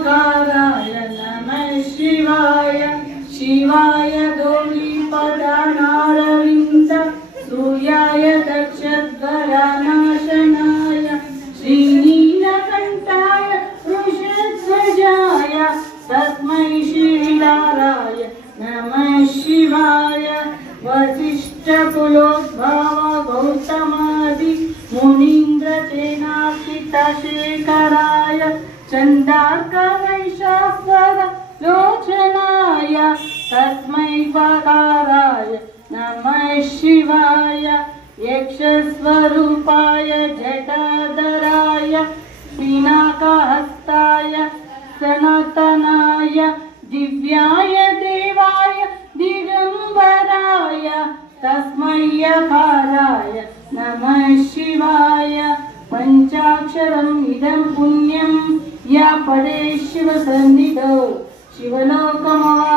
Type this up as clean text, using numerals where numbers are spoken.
शिवाकाराय नमः शिवाय शिवाय गौरीपदानारविन्द सूर्याय दक्षध्वरनाशनाय श्रीनीलकण्ठाय वृषध्वजाय तस्मै श्रीलाराय नमः शिवाय वसिष्ठकुलोद्भव गौतमादि मुनीन्द्रसेनार्चितशेखराय चण्डार्कवैशास्वर लोचनाय तस्मै वकाराय नमः शिवाय यक्षस्वरूपाय जटाधराय पिनाकहस्ताय सनातनाय दिव्याय देवाय दिगंबराय तस्मै यकाराय नमः शिवाय पंचाक्षरम् इदं पुण्यं या पदे शिवसन्निधौ शिवलोकमा